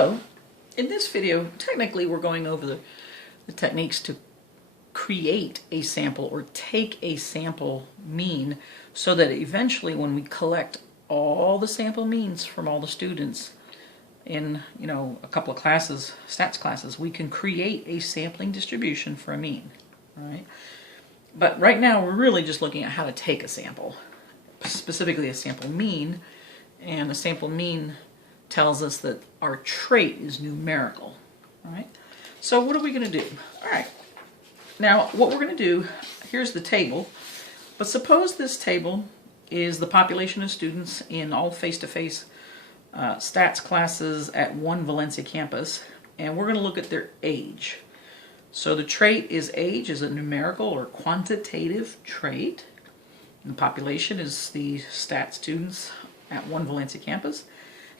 Hello. In this video, technically we're going over the techniques to create a sample or take a sample mean so that eventually when we collect all the sample means from all the students in, a couple of classes, stats classes, we can create a sampling distribution for a mean, right? But right now we're really just looking at how to take a sample, specifically a sample mean, and a sample mean tells us that our trait is numerical, all right? So what are we going to do? All right, now what we're going to do, here's the table, but suppose this table is the population of students in all face-to-face stats classes at one Valencia campus, and we're going to look at their age. So the trait is age, is a numerical or quantitative trait. And the population is the stat students at one Valencia campus.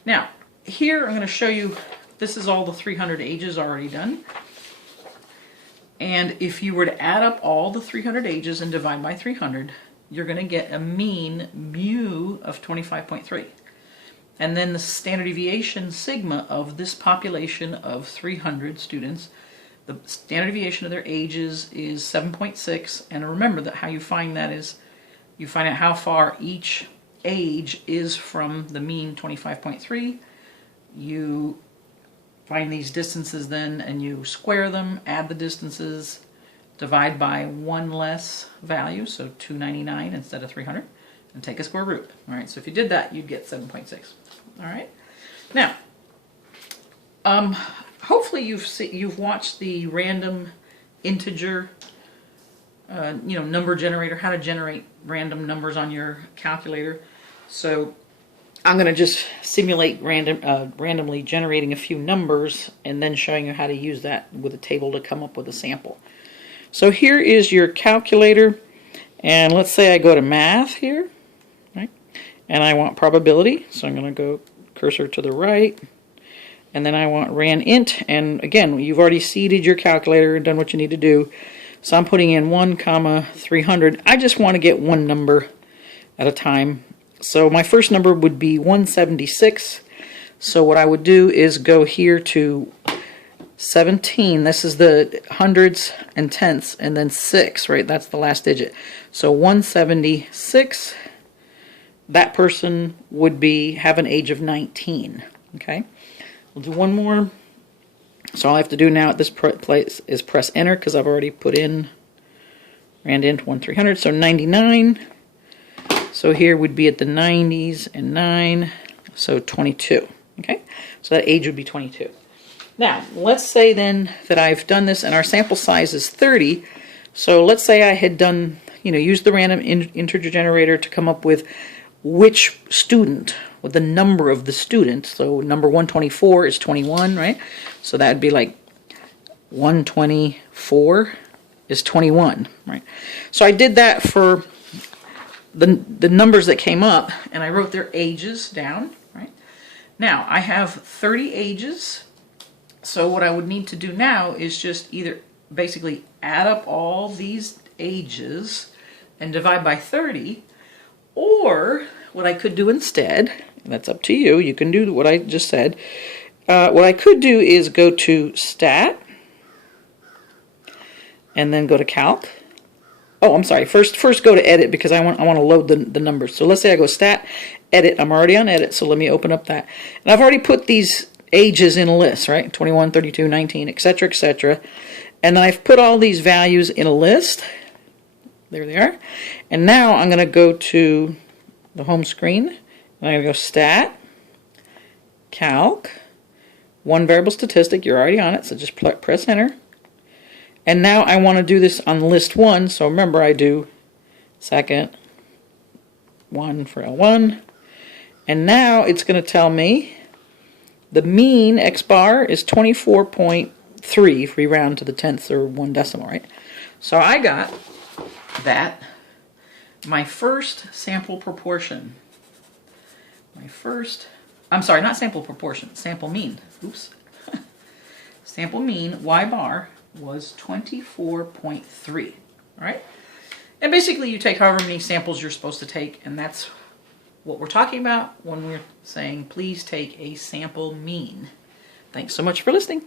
Now, here I'm going to show you, this is all the 300 ages already done. And if you were to add up all the 300 ages and divide by 300, you're going to get a mean mu of 25.3. And then the standard deviation sigma of this population of 300 students, the standard deviation of their ages is 7.6. And remember that how you find that is you find out how far each age is from the mean 25.3. You find these distances then and you square them, add the distances, divide by one less value, so 299 instead of 300, and take a square root. All right, so if you did that, you'd get 7.6. All right. Now, hopefully you've watched the random integer number generator, how to generate random numbers on your calculator. So I'm going to just simulate randomly generating a few numbers and then showing you how to use that with a table to come up with a sample. So here is your calculator, and let's say I go to math here, right? And I want probability, so I'm going to go cursor to the right, and then I want ranint, and again, you've already seeded your calculator and done what you need to do. So I'm putting in 1, 300. I just want to get one number at a time. So my first number would be 176. So what I would do is go here to 17. This is the hundreds and tenths, and then 6, right? That's the last digit. So 176. That person would have an age of 19. Okay? We'll do one more. So all I have to do now at this place is press enter because I've already put in randint 1300, so 99. So here would be at the 90s and 9, so 22. Okay, so that age would be 22. Now let's say then that I've done this and our sample size is 30. So let's say I had done, used the random integer generator to come up with which student, with the number of the student. So number 124 is 21, right? So that would be like 124 is 21, right? So I did that for the numbers that came up, and I wrote their ages down, right? Now, I have 30 ages, so what I would need to do now is just either basically add up all these ages and divide by 30, or what I could do instead, and that's up to you, you can do what I just said, what I could do is go to Stat, and then go to Calc. Oh, I'm sorry, first go to Edit because I want to load the numbers. So let's say I go Stat, Edit, I'm already on Edit, so let me open up that. And I've already put these ages in a list, right? 21, 32, 19, etc., etc. And then I've put all these values in a list. There they are. And now I'm going to go to the home screen, and I'm going to go Stat, Calc, one variable statistic, you're already on it, so just press enter. And now I want to do this on list 1, so remember I do second 1 for L1. And now it's going to tell me the mean X bar is 24.3 if we round to the tenths or one decimal, right? So I got that my first sample proportion, I'm sorry, not sample proportion, sample mean, oops. Sample mean, Y bar, was 24.3, all right? And basically you take however many samples you're supposed to take, and that's what we're talking about when we're saying please take a sample mean. Thanks so much for listening.